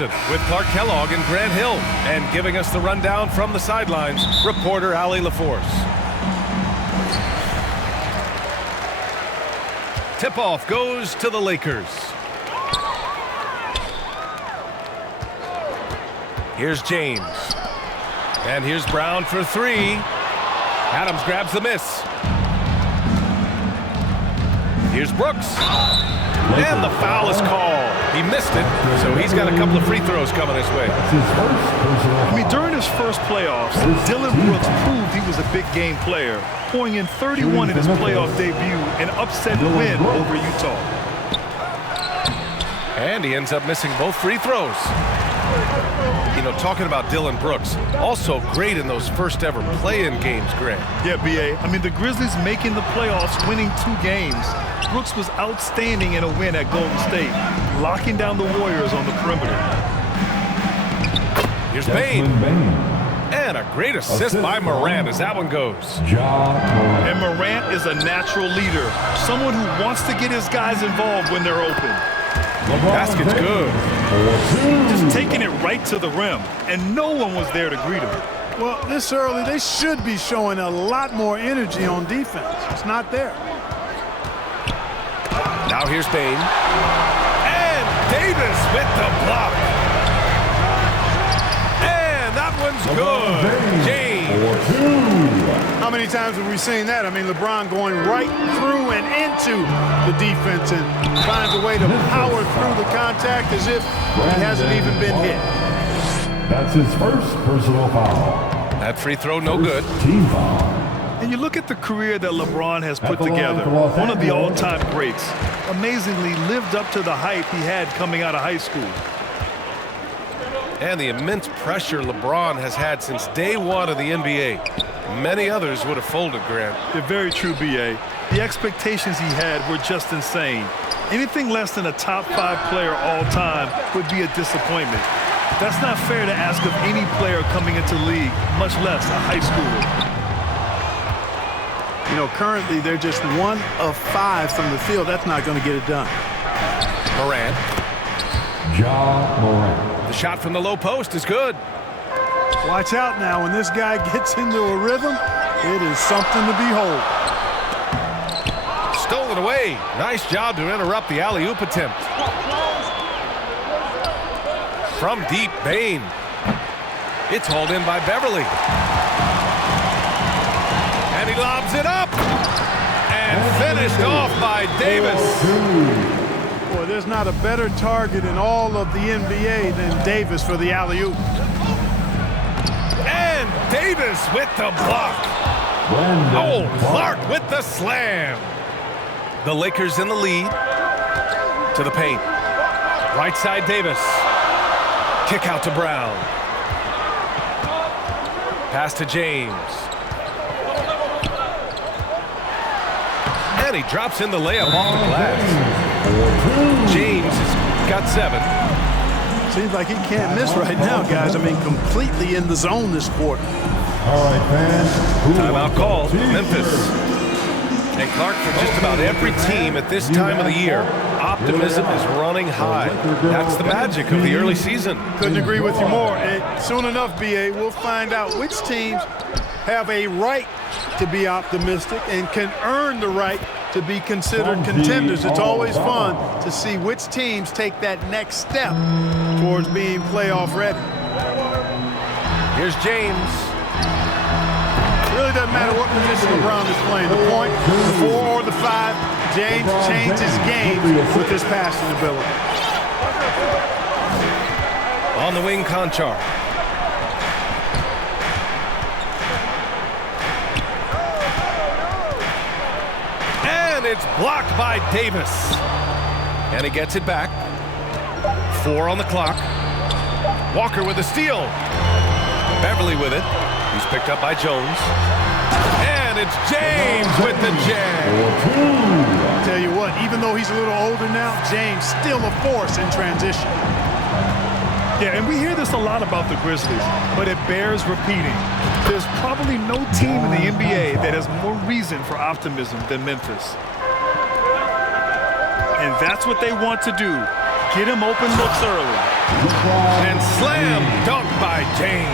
With Clark Kellogg and Grant Hill, and giving us the rundown from the sidelines, reporter Allie LaForce. Tip-off goes to the Lakers. Here's James. And here's Brown for three. Adams grabs the miss. Here's Brooks. And the foul is called. He missed it, so he's got a couple of free throws coming his way. I mean, during his first playoffs, Dillon Brooks proved he was a big game player, pouring in 31 in his playoff debut, an upset win over Utah. And he ends up missing both free throws. You know, talking about Dillon Brooks, also great in those first ever play-in games, Grant. Yeah, B.A. I mean, the Grizzlies making the playoffs, winning 2 games. Brooks was outstanding in a win at Golden State, locking down the Warriors on the perimeter. Here's Bane. And a great assist by Morant as that one goes. And Morant is a natural leader, someone who wants to get his guys involved when they're open. Basket's good. Just taking it right to the rim, and no one was there to greet him. Well, this early, they should be showing a lot more energy on defense. It's not there. Now here's Bane. And Davis with the block. And that one's good. James. How many times have we seen that? I mean, LeBron going right through and into the defense and finds a way to power through the contact as if he hasn't even been hit. That's his first personal foul. That free throw no good. Team foul. And you look at the career that LeBron has put together, one of the all-time greats, amazingly lived up to the hype he had coming out of high school. And the immense pressure LeBron has had since day one of the NBA. Many others would have folded, Grant. They're very true, B.A. The expectations he had were just insane. Anything less than a top 5 player all time would be a disappointment. That's not fair to ask of any player coming into the league, much less a high schooler. You know, currently they're just 1 of 5 from the field. That's not going to get it done. Morant. Morant. The shot from the low post is good. Watch out now. When this guy gets into a rhythm, it is something to behold. Stolen away. Nice job to interrupt the alley-oop attempt. From deep, Bane. It's hauled in by Beverly. And he lobs it up. And finished off by Davis. Boy, there's not a better target in all of the NBA than Davis for the alley-oop. And Davis with the block. Oh, Clark with the slam. The Lakers in the lead. To the paint. Right side, Davis. Kick out to Brown. Pass to James. And he drops in the layup off the glass. James has got 7. Seems like he can't miss right now, guys. I mean, completely in the zone this quarter. All right, fans. Timeout called, Memphis. And Clark, for just about every team at this time of the year, optimism is running high. That's the magic of the early season. Couldn't agree with you more. And soon enough, B.A., we'll find out which teams have a right to be optimistic and can earn the right to be considered contenders. It's always fun to see which teams take that next step towards being playoff ready. Here's James. It really doesn't matter what position LeBron is playing. The point, the 4 or the 5, James changed his game with his passing ability. On the wing, Conchar. And it's blocked by Davis. And he gets it back. 4 on the clock. Walker with a steal. Beverly with it. He's picked up by Jones. And it's James with the jam. I'll tell you what, even though he's a little older now, James still a force in transition. Yeah, and we hear this a lot about the Grizzlies, but it bears repeating. There's probably no team in the NBA that has more reason for optimism than Memphis. And that's what they want to do. Get him open looks early. And slam dunk by James.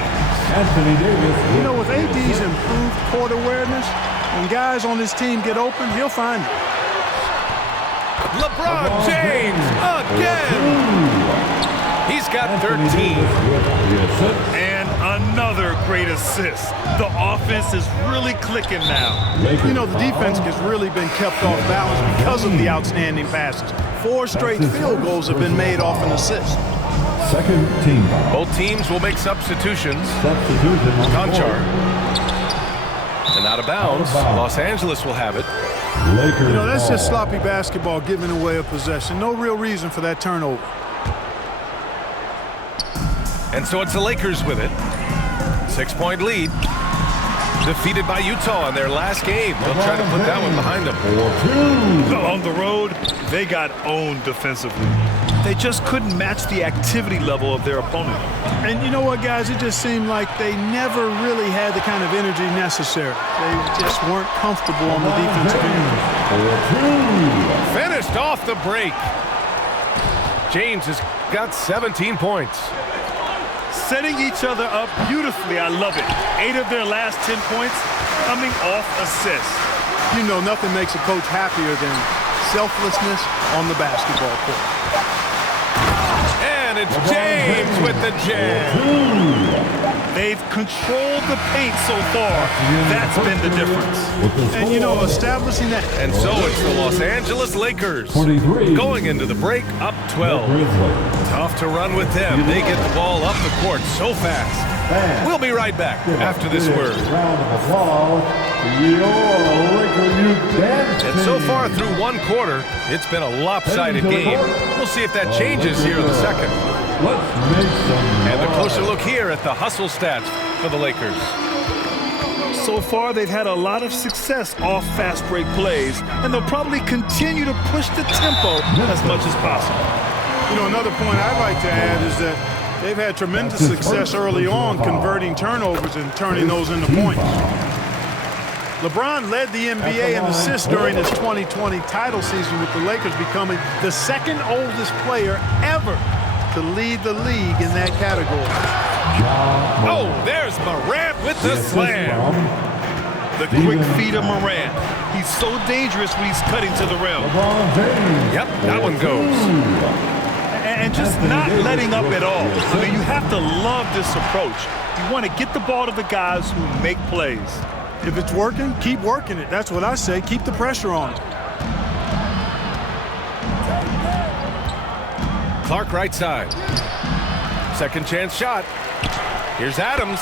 Anthony Davis. You know, with AD's improved court awareness, when guys on his team get open, he'll find it. LeBron James again. He's got 13. And another great assist. The offense is really clicking now. You know, the defense has really been kept off balance because of the outstanding passes. 4 straight field goals have been made off an assist. Second team foul. Both teams will make substitutions. Substitution on Conchar. the And out of bounds. Los Angeles will have it. Lakers. You know, that's just ball. sloppy basketball, giving away a possession. No real reason for that turnover. And so it's the Lakers with it. 6-point lead. Defeated by Utah in their last game. They'll try to put that one behind them. 4-2. On the road, they got owned defensively. They just couldn't match the activity level of their opponent. And you know what, guys? It just seemed like they never really had the kind of energy necessary. They just weren't comfortable on the defensive end. 4-2. Finished off the break. James has got 17 points. Setting each other up beautifully. I love it. 8 of their last 10 points coming off assists. You know, nothing makes a coach happier than selflessness on the basketball court. And it's James with the jam. They've controlled the paint so far. That's been the difference. And, you know, establishing that. And so it's the Los Angeles Lakers 23. going into the break up 12. Grizzlies. Tough to run with them. They get the ball up the court so fast. We'll be right back after this word. Round of applause for your Laker youth dance And so team. far through one quarter, it's been a lopsided game. We'll see if that changes here in the second. Let's make some And a noise. closer look here at the hustle stats for the Lakers. So far, they've had a lot of success off fast break plays, and they'll probably continue to push the tempo as much as possible. You know, another point I'd like to add is that they've had tremendous success early on converting turnovers and turning those into points. LeBron led the NBA in assists during his 2020 title season, with the Lakers becoming the second oldest player ever to lead the league in that category. Oh, there's Morant with the slam. The quick feed of Morant. He's so dangerous when he's cutting to the rim. LeBron James. Yep, that one goes. And just not letting up at all. I mean, you have to love this approach. You want to get the ball to the guys who make plays. If it's working, keep working it. That's what I say. Keep the pressure on it. Clark right side. Second chance shot. Here's Adams.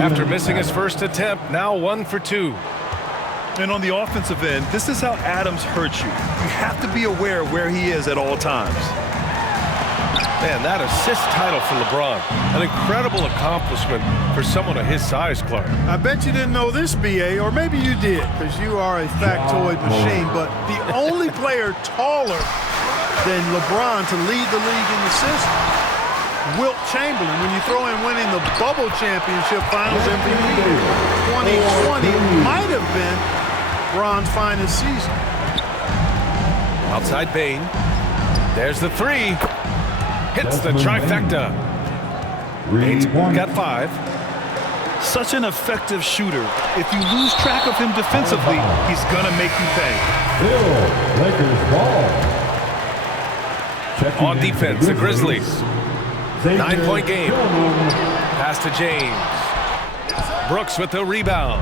After missing his first attempt, now 1 for 2. And on the offensive end, this is how Adams hurts you. You have to be aware of where he is at all times. Man, that assist title for LeBron. An incredible accomplishment for someone of his size, Clark. I bet you didn't know this, BA, or maybe you did, because you are a factoid machine, but the only player taller than LeBron to lead the league in assists, Wilt Chamberlain, when you throw in winning the Bubble Championship Finals MVP 2020, might have been LeBron's finest season. Outside Bain. There's the three. Hits the trifecta. Bain's got 5. Such an effective shooter. If you lose track of him defensively, he's going to make you pay. Still Lakers ball. Checking On in defense, the Grizzlies. Xavier 9-point game. Tillman. Pass to James. Brooks with the rebound.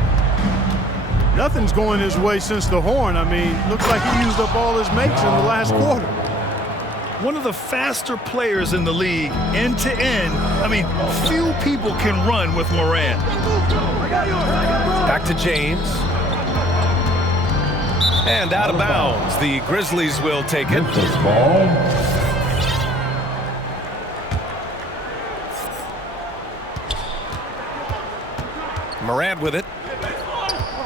Nothing's going his way since the horn. I mean, looks like he used up all his makes in the last quarter. One of the faster players in the league, end to end. I mean, few people can run with Morant. Back to James. And out of bounds. The Grizzlies will take it. Memphis ball. Morant with it.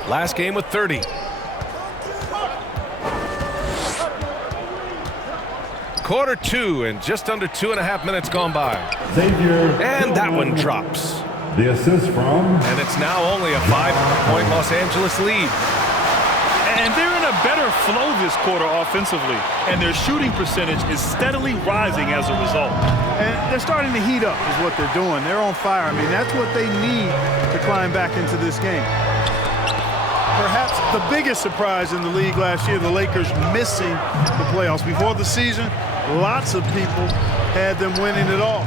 Last game with 30. Quarter 2 and just under 2.5 minutes gone by. Xavier And that one Tillman. drops. The assist from And it's now only a 5-point Los Angeles lead. And they're in a better flow this quarter offensively, and their shooting percentage is steadily rising as a result. And they're starting to heat up is what they're doing. They're on fire. I mean, that's what they need to climb back into this game. Perhaps the biggest surprise in the league last year, the Lakers missing the playoffs. Before the season, lots of people had them winning it all.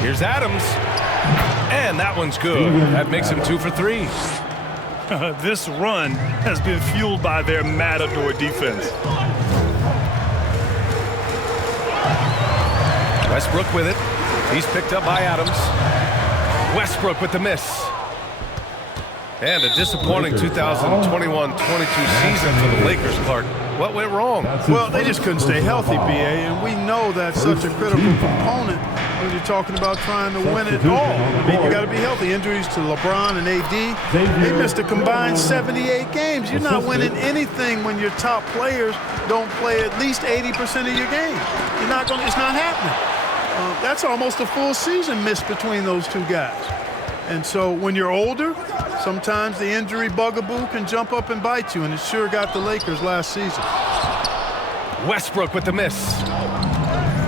Here's Adams. And that one's good. That makes him 2 for 3. This run has been fueled by their matador defense. Westbrook with it. He's picked up by Adams. Westbrook with the miss. And a disappointing 2021-22 season for the Lakers, Clark. What went wrong? Well, they just couldn't stay healthy, B.A., and we know that's such a critical component when you're talking about trying to win it all. I mean, you got to be healthy. Injuries to LeBron and A.D., they missed a combined 78 games. You're not winning anything when your top players don't play at least 80% of your game. You're not going. It's not happening. That's almost a full season missed between those two guys. And so when you're older, sometimes the injury bugaboo can jump up and bite you, and it sure got the Lakers last season. Westbrook with the miss.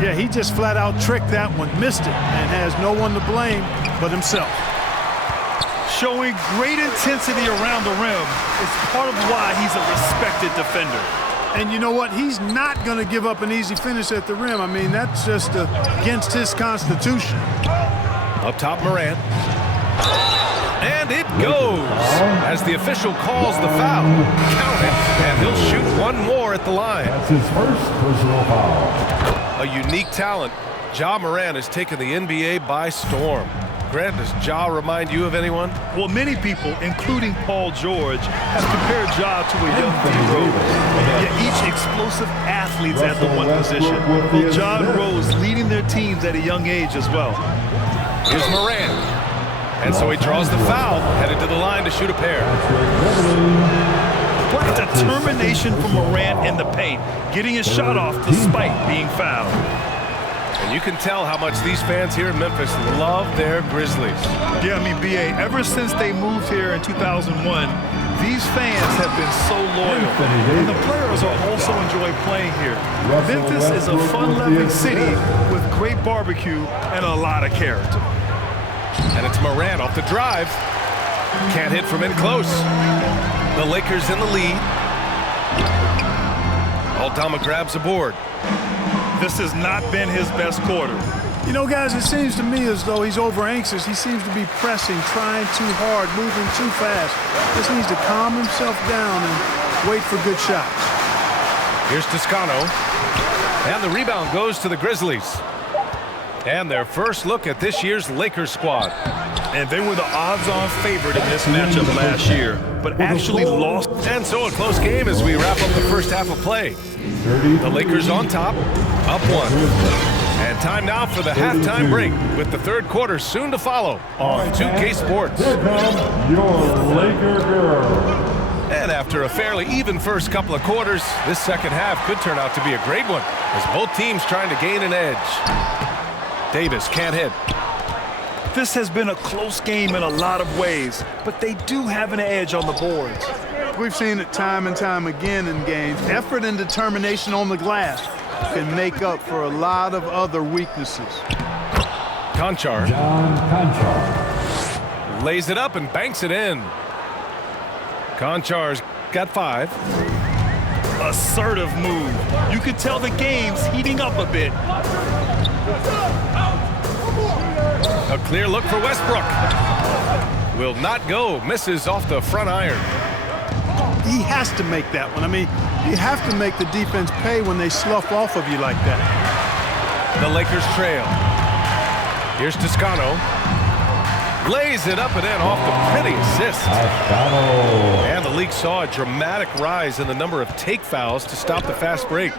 Yeah, he just flat out tricked that one, missed it, and has no one to blame but himself. Showing great intensity around the rim is part of why he's a respected defender. And you know what? He's not going to give up an easy finish at the rim. I mean, that's just against his constitution. Up top, Morant. And it goes as the official calls the foul. Count it, and he'll shoot one more at the line. That's his first personal foul. A unique talent. Ja Morant has taken the NBA by storm. Grant, does Ja remind you of anyone? Well, many people, including Paul George, have compared Ja to a young D. Rose. Yet each explosive athlete's at the one position. Well, John Rose leading their teams at a young age as well. Here's Morant. And so he draws the foul, headed to the line to shoot a pair. What determination from Morant in the paint, getting his shot off despite being fouled. And you can tell how much these fans here in Memphis love their Grizzlies. Yeah, I mean, B.A., ever since they moved here in 2001, these fans have been so loyal. And the players are also enjoy playing here. Memphis is a fun-loving city with great barbecue and a lot of character. And it's Morant off the drive. Can't hit from in close. The Lakers in the lead. Aldama grabs a board. This has not been his best quarter. You know, guys, it seems to me as though he's over-anxious. He seems to be pressing, trying too hard, moving too fast. Just needs to calm himself down and wait for good shots. Here's Toscano. And the rebound goes to the Grizzlies. And their first look at this year's Lakers squad. And they were the odds-on favorite in this matchup last year, but actually lost. And so a close game as we wrap up the first half of play. The Lakers on top, up 1. And time now for the halftime break, with the third quarter soon to follow on 2K Sports. Here comes your Laker girl. And after a fairly even first couple of quarters, this second half could turn out to be a great one, as both teams trying to gain an edge. Davis can't hit. This has been a close game in a lot of ways, but they do have an edge on the boards. We've seen it time and time again in games. Effort and determination on the glass can make up for a lot of other weaknesses. Conchar. John Conchar. Lays it up and banks it in. Conchar's got 5. Assertive move. You could tell the game's heating up a bit. A clear look for Westbrook. Will not go. Misses off the front iron. He has to make that one. I mean, you have to make the defense pay when they slough off of you like that. The Lakers trail. Here's Toscano. Lays it up and in off the pretty assist. And the league saw a dramatic rise in the number of take fouls to stop the fast break.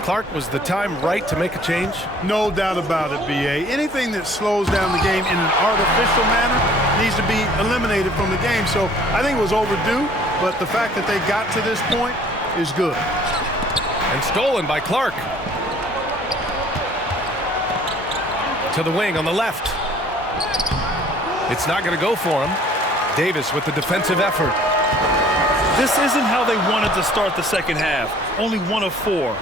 Clark, was the time right to make a change? No doubt about it, B.A. Anything that slows down the game in an artificial manner needs to be eliminated from the game. So I think it was overdue, but the fact that they got to this point is good. And stolen by Clark. To the wing on the left. It's not going to go for him. Davis with the defensive effort. This isn't how they wanted to start the second half. Only 1 of 4.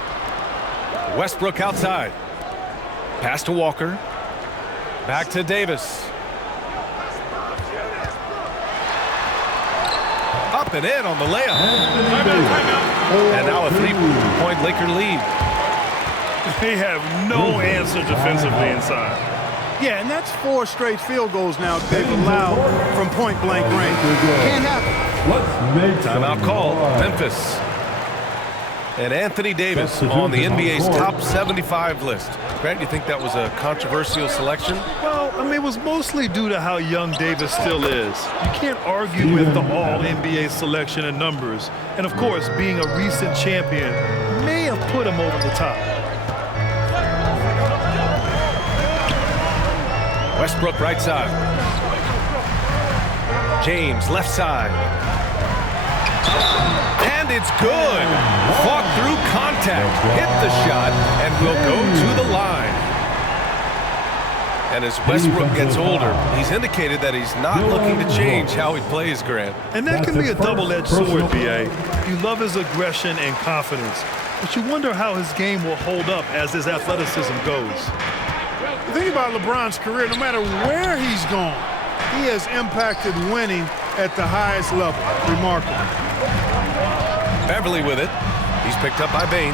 Westbrook outside. Pass to Walker. Back to Davis. Up and in on the layup. And now a 3-point Laker lead. They have no answer defensively inside. Yeah, and that's 4 straight field goals now they've allowed from point-blank range. Can't happen. Timeout call, Memphis. And Anthony Davis on the NBA's top 75 list. Grant, you think that was a controversial selection? Well, I mean, it was mostly due to how young Davis still is. You can't argue with the all-NBA selection and numbers. And, of course, being a recent champion may have put him over the top. Westbrook right side. James left side. And it's good. Fought through contact, hit the shot, and will go to the line. And as Westbrook gets older, he's indicated that he's not looking to change how he plays, Grant. And that can be a double-edged sword, B.A. You love his aggression and confidence, but you wonder how his game will hold up as his athleticism goes. The thing about LeBron's career, no matter where he's gone, he has impacted winning at the highest level. Remarkable. Beverly with it. He's picked up by Bane.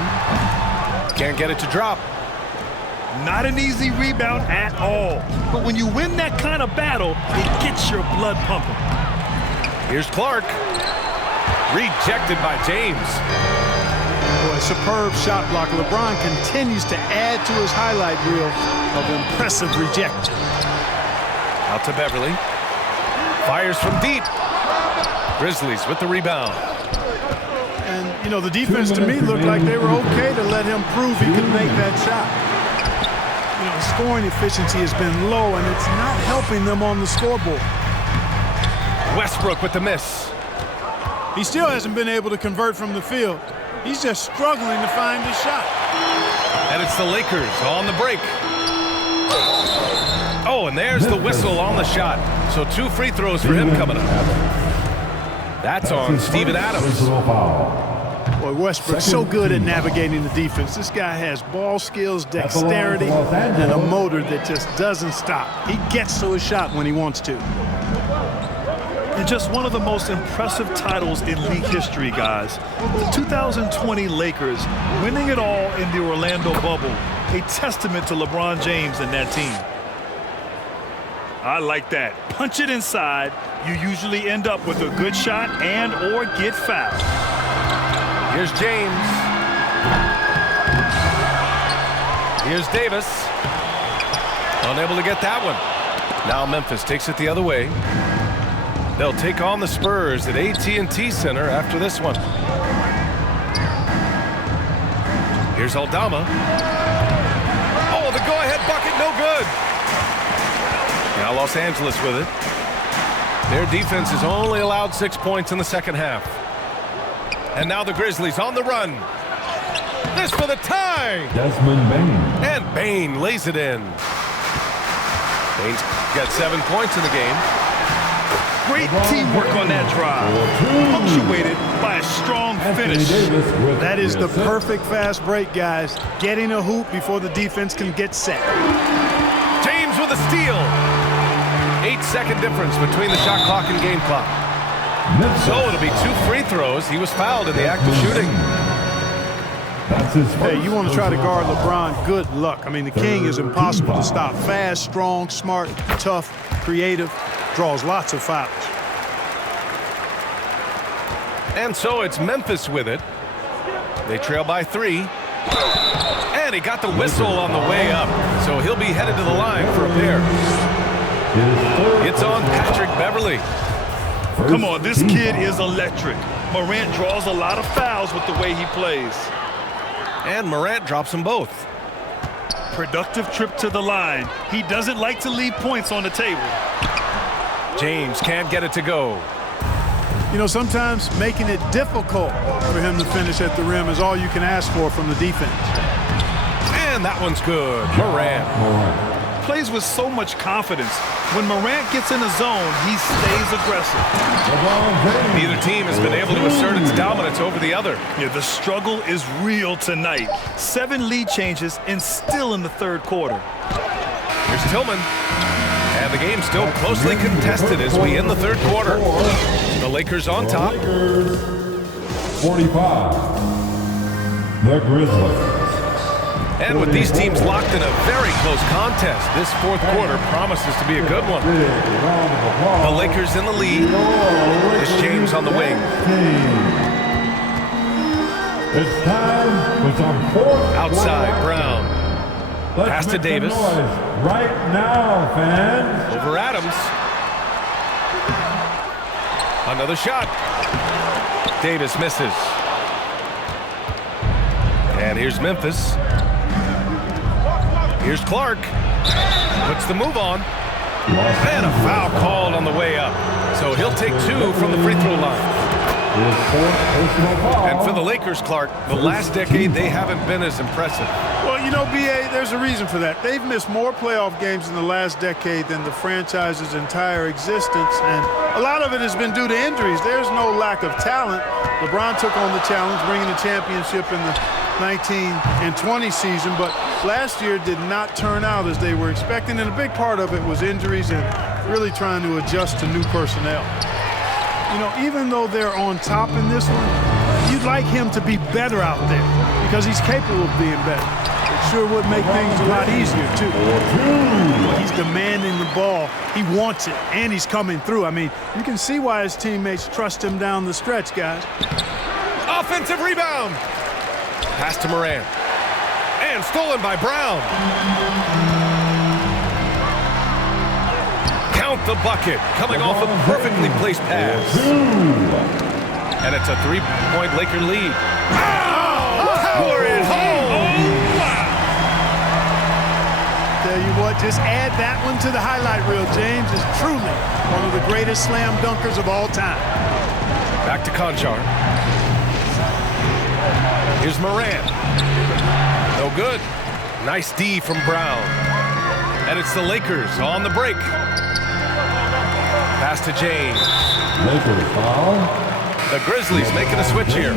Can't get it to drop. Not an easy rebound at all. But when you win that kind of battle, it gets your blood pumping. Here's Clark. Rejected by James. Boy, superb shot block. LeBron continues to add to his highlight reel of impressive rejection. Out to Beverly. Fires from deep. Grizzlies with the rebound. And, you know, the defense to me looked like they were okay to let him prove he could make that shot. You know, scoring efficiency has been low, and it's not helping them on the scoreboard. Westbrook with the miss. He still hasn't been able to convert from the field. He's just struggling to find his shot. And it's the Lakers on the break. Oh, and there's the whistle on the shot. So 2 free throws for him coming up. That's on Steven Adams. Boy, Westbrook's so good at navigating the defense. This guy has ball skills, dexterity, and a motor that just doesn't stop. He gets to his shot when he wants to. And just one of the most impressive titles in league history, guys. The 2020 Lakers winning it all in the Orlando bubble. A testament to LeBron James and that team. I like that. Punch it inside. You usually end up with a good shot and or get fouled. Here's James. Here's Davis. Unable to get that one. Now Memphis takes it the other way. They'll take on the Spurs at AT&T Center after this one. Here's Aldama. Oh, the go-ahead bucket, no good. Now Los Angeles with it. Their defense has only allowed 6 points in the second half. And now the Grizzlies on the run. This for the tie. Desmond Bane. And Bane lays it in. Bane's got 7 points in the game. Great teamwork on that drive. Punctuated by a strong finish. That is the perfect fast break, guys. Getting a hoop before the defense can get set. James with a steal. 8-second difference between the shot clock and game clock. So it'll be 2 free throws. He was fouled in the act of shooting. Hey, you want to try to guard LeBron, good luck. I mean, the king is impossible to stop. Fast, strong, smart, tough, creative, draws lots of fouls. And so it's Memphis with it. They trail by 3. And he got the whistle on the way up. So he'll be headed to the line for a pair. It's on Patrick Beverly. Come on, this kid is electric. Morant draws a lot of fouls with the way he plays. And Morant drops them both. Productive trip to the line. He doesn't like to leave points on the table. James can't get it to go. You know, sometimes making it difficult for him to finish at the rim is all you can ask for from the defense. And that one's good. Morant. plays with so much confidence. When Morant gets in the zone, he stays aggressive. Neither team has been able to assert its dominance over the other. Yeah, the struggle is real tonight. 7 lead changes and still in the third quarter. Here's Tillman. And the game's still closely contested as we end the third quarter. The Lakers on top. 45. The Grizzlies. And with these teams locked in a very close contest, this fourth quarter promises to be a good one. The Lakers in the lead. It's James on the wing. It's time for some fourth Outside, quarter. Brown. Let's Pass to make some Davis. noise right now, fans. Over Adams. Another shot. Davis misses. And here's Memphis. Here's Clark. Puts the move on. And a foul called on the way up. So he'll take 2 from the free throw line. And for the Lakers, Clark, the last decade, they haven't been as impressive. Well, you know, B.A., there's a reason for that. They've missed more playoff games in the last decade than the franchise's entire existence, and a lot of it has been due to injuries. There's no lack of talent. LeBron took on the challenge, bringing the championship in the 19 and 20 season, but last year did not turn out as they were expecting, and a big part of it was injuries and really trying to adjust to new personnel. You know, even though they're on top in this one, you'd like him to be better out there because he's capable of being better. It sure would make things a lot easier, too. Well, he's demanding the ball. He wants it, and he's coming through. I mean, you can see why his teammates trust him down the stretch, guys. Offensive rebound. Pass to Morant. And stolen by Brown. Count the bucket. Coming off a perfectly placed pass. And it's a 3-point Laker lead. Power it home. Wow. Tell you what, just add that one to the highlight reel. James is truly one of the greatest slam dunkers of all time. Back to Conchar. Here's Morant. No good. Nice D from Brown. And it's the Lakers on the break. Pass to James. Lakers foul. The Grizzlies making a switch here.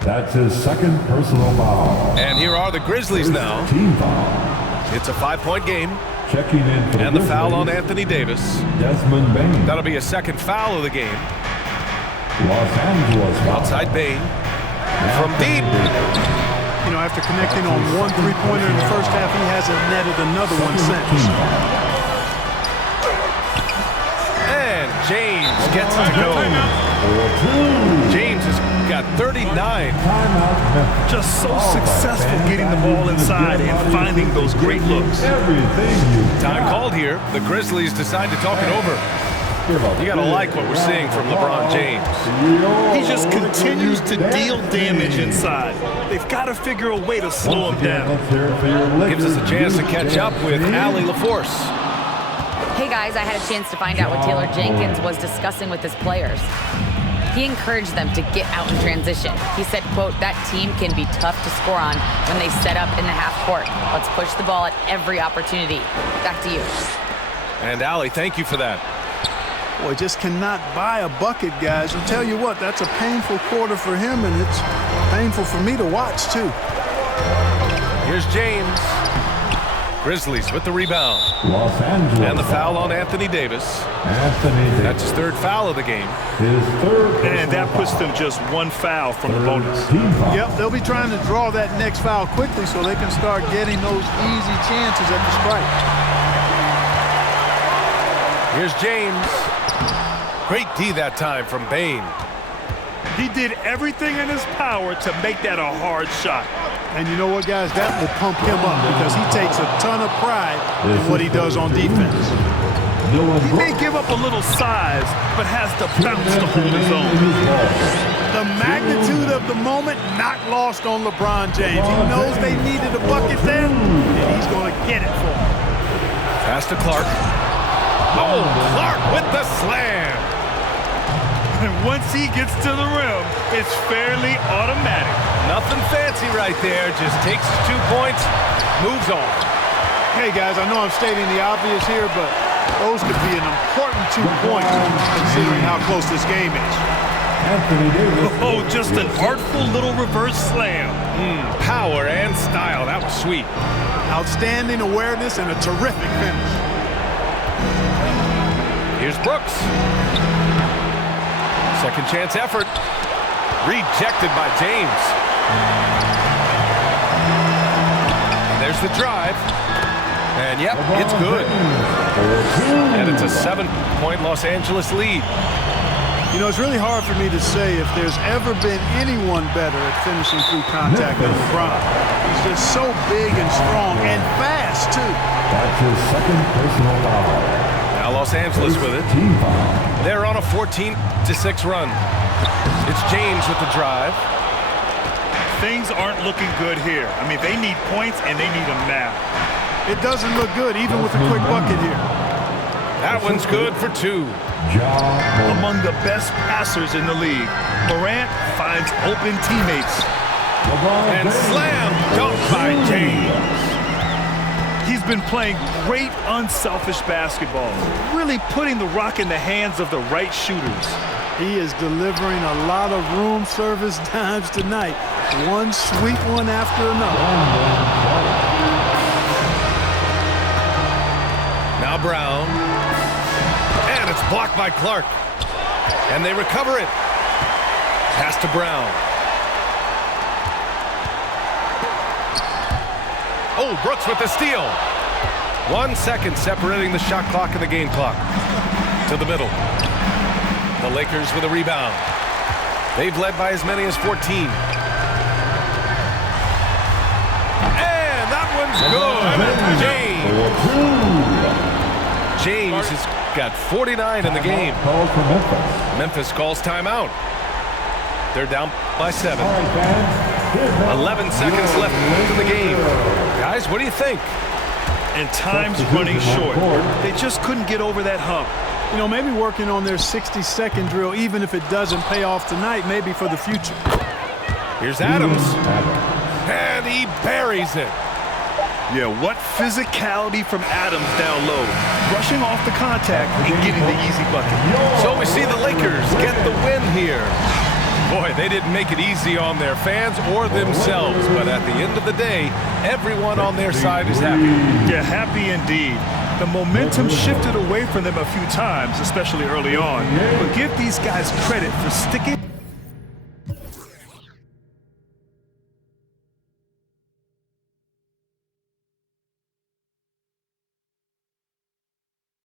That's his second personal foul. And here are the Grizzlies now. Team foul. It's a 5-point game. Checking in for And the foul on Grizzlies, Anthony Davis. Desmond Bain. That'll be a second foul of the game. Los Angeles foul. Outside Bain. From deep. You know, after connecting on 1 3-pointer in the first half, he hasn't netted another one since. And James gets it to go. James has got 39. Timeout. Just so successful getting the ball inside and finding those great looks. Everything you Time got. called here. The Grizzlies decide to talk it over. You gotta like what we're seeing from LeBron James. He just continues to deal damage inside. They've got to figure a way to slow him down. Let's hear it for your Gives us a Lakers. chance to catch up with Allie LaForce. Hey guys, I had a chance to find out what Taylor Jenkins was discussing with his players. He encouraged them to get out in transition. He said, quote, that team can be tough to score on when they set up in the half court. Let's push the ball at every opportunity. Back to you. And Allie, thank you for that. Boy, just cannot buy a bucket, guys. I'll tell you what, that's a painful quarter for him, and it's painful for me to watch, too. Here's James. Grizzlies with the rebound. Los Angeles. And the foul on Anthony Davis. Anthony Davis. That's his third foul of the game. His third. And that puts them just 1 foul from the bonus. Team foul. Yep, they'll be trying to draw that next foul quickly so they can start getting those easy chances at the strike. Here's James. Great D that time from Bain. He did everything in his power to make that a hard shot. And you know what, guys? That will pump him up because he takes a ton of pride in what he does on defense. He may give up a little size, but has the bounce to hold his own. The magnitude of the moment not lost on LeBron James. He knows they needed a bucket there, and he's going to get it for them. Pass to Clark. Oh, Clark with the slam. And once he gets to the rim, it's fairly automatic. Nothing fancy right there. Just takes his 2 points, moves on. Hey, guys, I know I'm stating the obvious here, but those could be an important 2 points considering how close this game is. Oh, just an artful little reverse slam. Power and style. That was sweet. Outstanding awareness and a terrific finish. Here's Brooks. Second chance effort. Rejected by James. And there's the drive. And yep, it's good. And it's a 7-point Los Angeles lead. You know, it's really hard for me to say if there's ever been anyone better at finishing through contact than LeBron. He's just so big and strong and fast, too. That's his second personal foul. Now Los Angeles with it. They're on a 14-6 run. It's James with the drive. Things aren't looking good here. I mean, they need points, and they need them now. It doesn't look good, even with a quick bucket here. That one's good for 2. Among the best passers in the league, MORANT finds open teammates. And slam dunk by James. He's been playing great unselfish basketball, really putting the rock in the hands of the right shooters. He is delivering a lot of room service dimes tonight. One sweet one after another. Now Brown. And it's blocked by Clark. And they recover it. Pass to Brown. Oh, Brooks with the steal. 1 second separating the shot clock and the game clock. To the middle. The Lakers with a rebound. They've led by as many as 14. And that one's good. James has got 49 in the game. Memphis calls timeout. They're down by 7. 11 seconds left in the game. Guys, what do you think? And time's running short. They just couldn't get over that hump. You know, maybe working on their 60-second drill, even if it doesn't pay off tonight, maybe for the future. Here's Adams. And he buries it. Yeah, what physicality from Adams down low. Rushing off the contact and getting the easy bucket. So we see the Lakers get the win here. Boy, they didn't make it easy on their fans or themselves, but at the end of the day, everyone on their side is happy. Yeah, happy indeed. The momentum shifted away from them a few times, especially early on. But give these guys credit for sticking